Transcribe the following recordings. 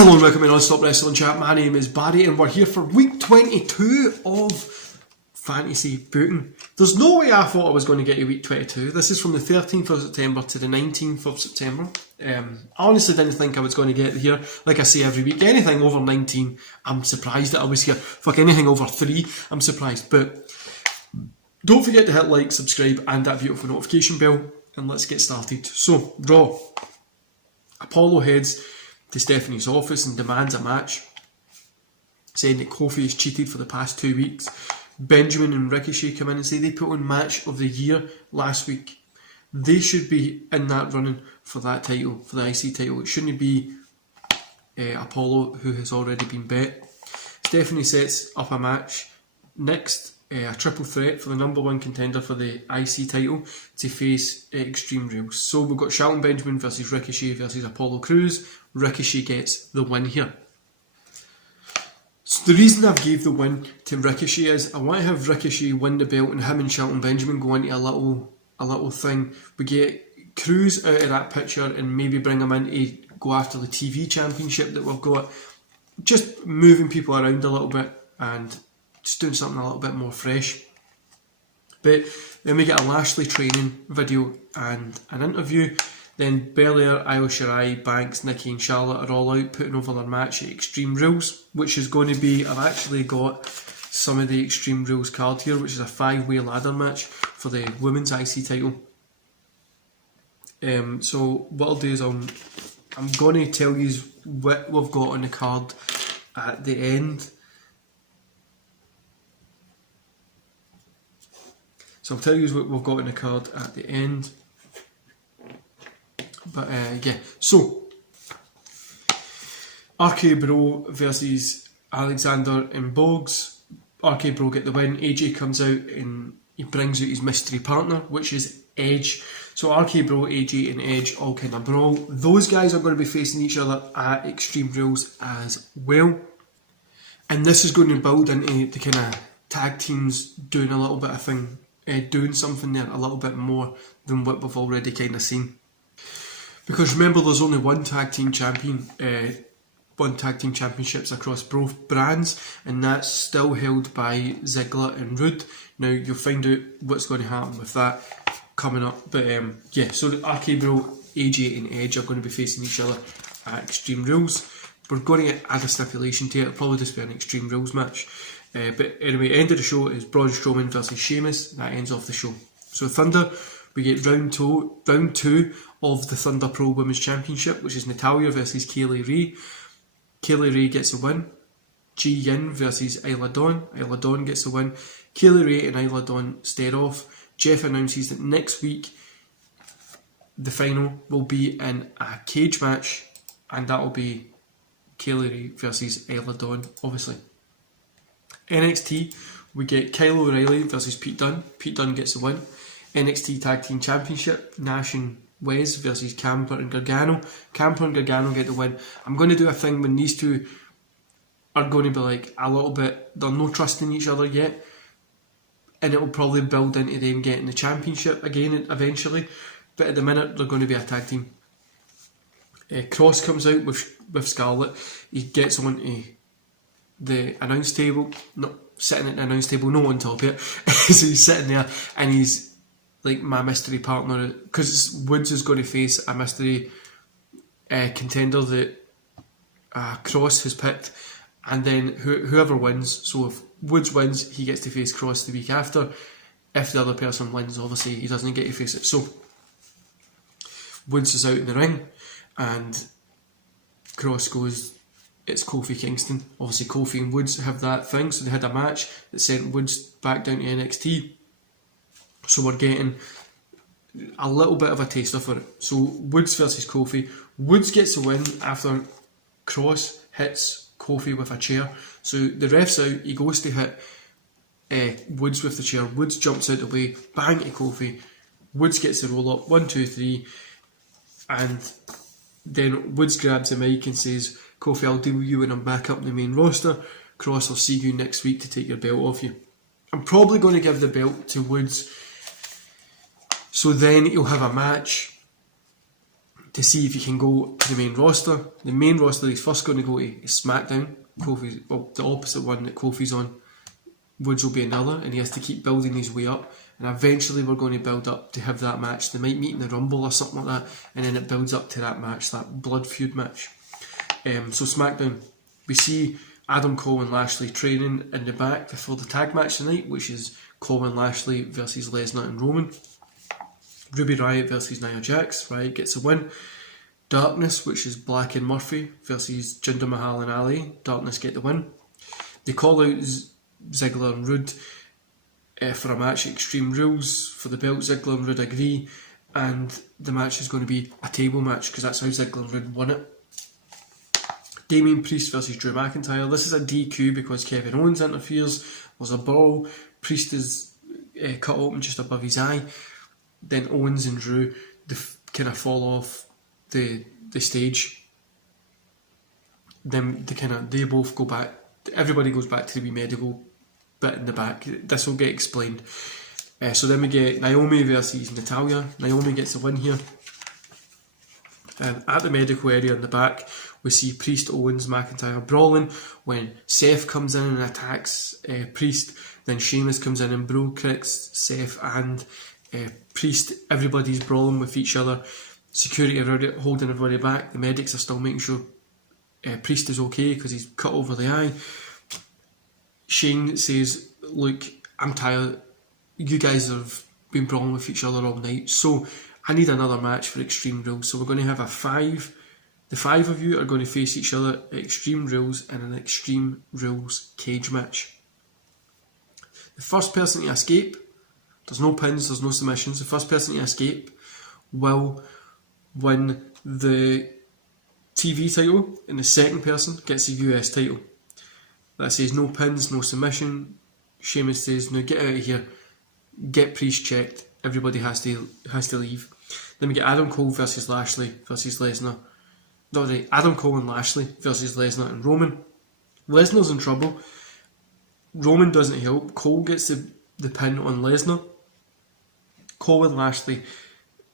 Hello and welcome to Non-Stop Wrestling Chat. My name is Barry and we're here for week 22 of Fantasy Booking. There's no way I thought I was going to get to week 22. This is from the 13th of September to the 19th of September. I honestly didn't think I was going to get here. Like I say every week, anything over 19, I'm surprised that I was here. Fuck, anything over 3, I'm surprised. But don't forget to hit like, subscribe and that beautiful notification bell. And let's get started. So, Raw. Apollo heads to Stephanie's office and demands a match, saying that Kofi has cheated for the past 2 weeks. Benjamin and Ricochet come in and say they put on match of the year last week. They should be in that running for that title, for the IC title. It shouldn't be Apollo, who has already been bet. Stephanie sets up a match next, a triple threat for the number 1 contender for the IC title to face Extreme Rules. So we've got Shelton Benjamin versus Ricochet versus Apollo Crews. Ricochet gets the win here. So the reason I've gave the win to Ricochet is I want to have Ricochet win the belt and him and Shelton Benjamin go into a little thing. We get Crews out of that picture and maybe bring him in to go after the TV championship that we've got. Just moving people around a little bit and just doing something a little bit more fresh. But then we get a Lashley training video and an interview. Then Belair, Io Shirai, Banks, Nikki and Charlotte are all out putting over their match at Extreme Rules, which is going to be, I've actually got some of the Extreme Rules card here, which is a 5-way ladder match for the women's IC title. So what I'll do is I'm going to tell you what we've got on the card at the end. So I'll tell you what we've got on the card at the end. But yeah, so RK Bro versus Alexander and Boggs. RK Bro get the win. AJ comes out and he brings out his mystery partner, which is Edge. So RK Bro, AJ and Edge all kind of brawl. Those guys are going to be facing each other at Extreme Rules as well. And this is going to build into the kind of tag teams doing a little bit of thing, doing something there a little bit more than what we've already kind of seen. Because remember, there's only one tag team champion, one tag team championships across both brands, and that's still held by Ziggler and Rude. Now you'll find out what's going to happen with that coming up. But yeah, so the RK Bro, AJ and Edge are going to be facing each other at Extreme Rules. We're going to add a stipulation to it. It'll probably just be an Extreme Rules match. But anyway, end of the show is Braun Strowman versus Sheamus. That ends off the show. So Thunder, we get round two of the Thunder Pro Women's Championship, which is Natalya versus Kaylee Ray. Kaylee Ray gets a win. Ji Yin versus Isla Dawn. Isla Dawn gets a win. Kaylee Ray and Isla Dawn stare off. Jeff announces that next week the final will be in a cage match, and that will be Kaylee Ray versus Isla Dawn, obviously. NXT, we get Kyle O'Reilly versus Pete Dunne. Pete Dunne gets a win. NXT Tag Team Championship, Nash and Wes versus Ciampa and Gargano. Ciampa and Gargano get the win. I'm going to do a thing when these two are going to be like a little bit, they're no trusting each other yet, and it will probably build into them getting the championship again eventually, but at the minute they're going to be a tag team. Cross comes out with Scarlett. He gets onto the announce table, not sitting at the announce table, no on top of it. So he's sitting there and he's like, my mystery partner, because Woods is going to face a mystery contender that Cross has picked, and then whoever wins, so if Woods wins, he gets to face Cross the week after. If the other person wins, obviously he doesn't get to face it. So Woods is out in the ring and Cross goes, it's Kofi Kingston. Obviously Kofi and Woods have that thing, so they had a match that sent Woods back down to NXT. So we're getting a little bit of a taster for it. So Woods versus Kofi. Woods gets the win after Cross hits Kofi with a chair. So the ref's out, he goes to hit Woods with the chair. Woods jumps out the way, bang to Kofi. Woods gets the roll up, 1, 2, 3. And then Woods grabs the mic and says, Kofi, I'll deal with you when I'm back up in the main roster. Cross, I'll see you next week to take your belt off you. I'm probably going to give the belt to Woods, so then he'll have a match to see if you can go to the main roster. The main roster he's first going to go to is SmackDown. Kofi, well, the opposite one that Kofi's on. Woods will be another, and he has to keep building his way up. And eventually we're going to build up to have that match. They might meet in the Rumble or something like that, and then it builds up to that match, that blood feud match. So SmackDown, we see Adam Cole and Lashley training in the back before the tag match tonight, which is Cole and Lashley versus Lesnar and Roman. Ruby Riott versus Nia Jax. Riott gets a win. Darkness, which is Black and Murphy versus Jinder Mahal and Ali. Darkness get the win. They call out Ziggler and Rude for a match at Extreme Rules for the belt. Ziggler and Rude agree, and the match is going to be a table match because that's how Ziggler and Rude won it. Damien Priest versus Drew McIntyre. This is a DQ because Kevin Owens interferes. There's a brawl. Priest is cut open just above his eye. Then Owens and Drew kind of fall off the stage. Then they both go back. Everybody goes back to the wee medical bit in the back. This will get explained. So then we get Naomi versus Natalya. Naomi gets a win here. And at the medical area in the back, we see Priest, Owens, McIntyre brawling. When Seth comes in and attacks Priest, then Sheamus comes in and bro kicks Seth and Priest. Everybody's brawling with each other. Security are holding everybody back. The medics are still making sure Priest is okay because he's cut over the eye. Shane says, look, I'm tired. You guys have been brawling with each other all night, so I need another match for Extreme Rules. So we're going to have the five of you are going to face each other at Extreme Rules in an Extreme Rules cage match. The first person to escape, there's no pins, there's no submissions, the first person to escape will win the TV title, and the second person gets the US title. That says no pins, no submission. Sheamus says, no, get out of here, get Priest checked, everybody has to leave. Then we get Adam Cole versus Lashley versus Lesnar. No, right, Adam Cole and Lashley versus Lesnar and Roman. Lesnar's in trouble. Roman doesn't help. Cole gets the pin on Lesnar. Cole and Lashley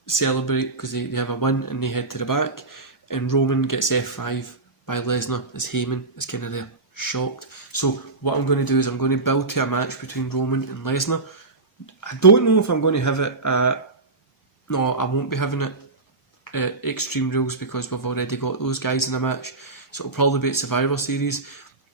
celebrate because they have a win and they head to the back. And Roman gets F5 by Lesnar as Heyman is kind of there, shocked. So what I'm going to do is I'm going to build to a match between Roman and Lesnar. I don't know if I'm going to have it no, I won't be having it at Extreme Rules because we've already got those guys in the match. So it'll probably be at Survivor Series.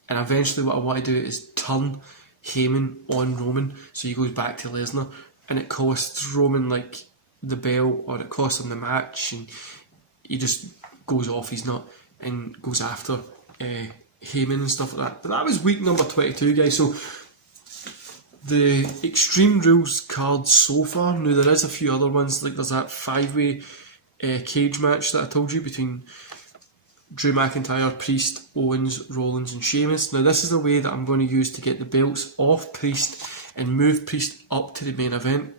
And eventually what I want to do is turn Heyman on Roman so he goes back to Lesnar. And it costs Roman like the belt, or it costs him the match, and he just goes off his nut and goes after Heyman and stuff like that. But that was week number 22, guys. So the Extreme Rules card so far, now there is a few other ones, like there's that 5-way cage match that I told you between Drew McIntyre, Priest, Owens, Rollins and Sheamus. Now this is the way that I'm going to use to get the belts off Priest and move Priest up to the main event.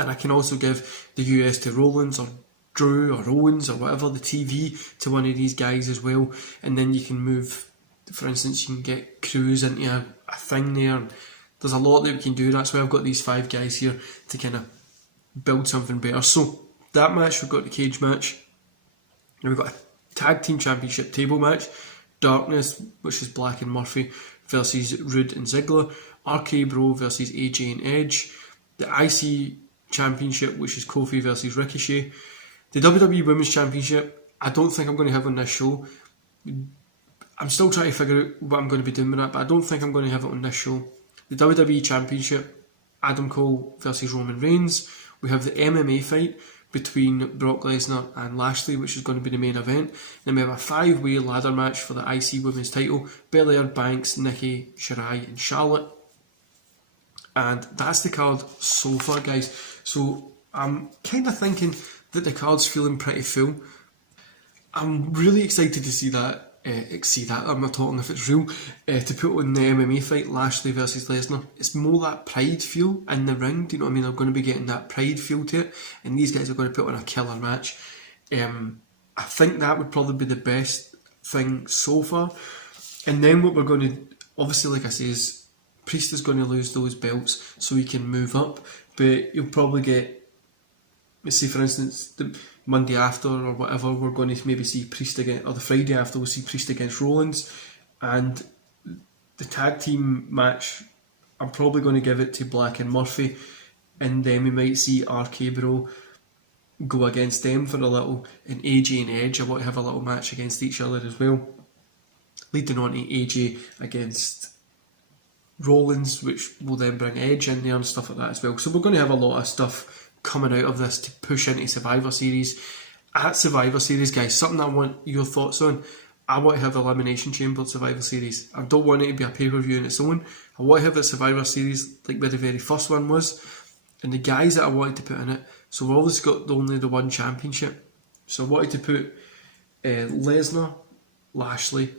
And I can also give the US to Rollins or Drew or Owens or whatever, the TV to one of these guys as well. And then you can move, for instance, you can get Cruz into a thing there. And there's a lot that we can do. That's why I've got these 5 guys here to kind of build something better. So that match, we've got the cage match. And we've got a Tag Team Championship table match. Darkness, which is Black and Murphy, versus Rude and Ziggler. RK Bro versus AJ and Edge. The IC Championship, which is Kofi versus Ricochet. The WWE Women's Championship, I don't think I'm going to have on this show. I'm still trying to figure out what I'm going to be doing with that, but I don't think I'm going to have it on this show. The WWE Championship, Adam Cole versus Roman Reigns. We have the MMA fight between Brock Lesnar and Lashley, which is going to be the main event. Then we have a 5-way ladder match for the IC Women's title. Belair, Banks, Nikki, Shirai and Charlotte. And that's the card so far, guys. So I'm kind of thinking that the card's feeling pretty full. I'm really excited to see that. I'm not talking if it's real. To put on the MMA fight, Lashley versus Lesnar. It's more that pride feel in the ring. Do you know what I mean? They're going to be getting that pride feel to it, and these guys are going to put on a killer match. I think that would probably be the best thing so far. And then what we're going to, obviously, like I say, is Priest is going to lose those belts so he can move up, but you'll probably get, let's say for instance, Monday after or whatever, we're going to maybe see Priest again, or the Friday after, we'll see Priest against Rollins. And the tag team match, I'm probably going to give it to Black and Murphy, and then we might see RK Bro go against them for a little, and AJ and Edge, I want to have a little match against each other as well, leading on to AJ against Rollins, which will then bring Edge in there and stuff like that as well. So we're going to have a lot of stuff coming out of this to push into Survivor Series. At Survivor Series, guys, something I want your thoughts on, I want to have the Elimination Chamber at Survivor Series. I don't want it to be a pay-per-view on its own. I want to have a Survivor Series like where the very first one was, and the guys that I wanted to put in it. So we've always got only the one championship. So I wanted to put Lesnar, Lashley,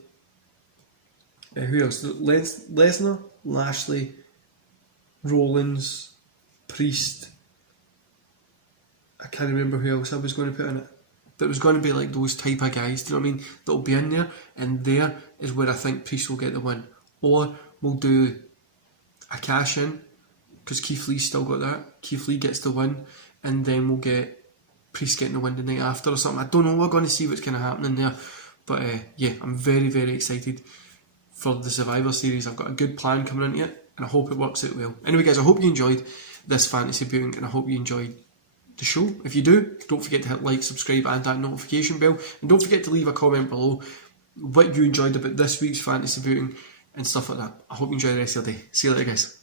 who else? Lesnar, Lashley, Rollins, Priest. I can't remember who else I was going to put in it. But it was going to be like those type of guys, do you know what I mean? That'll be in there, and there is where I think Priest will get the win. Or we'll do a cash in, because Keith Lee's still got that. Keith Lee gets the win, and then we'll get Priest getting the win the night after or something. I don't know, we're going to see what's kind of happening there. But yeah, I'm very, very excited for the Survivor Series. I've got a good plan coming into it, and I hope it works out well. Anyway guys, I hope you enjoyed this fantasy booking, and I hope you enjoyed the show. If you do, don't forget to hit like, subscribe and that notification bell, and don't forget to leave a comment below what you enjoyed about this week's fantasy booking and stuff like that. I hope you enjoy the rest of your day. See you later guys.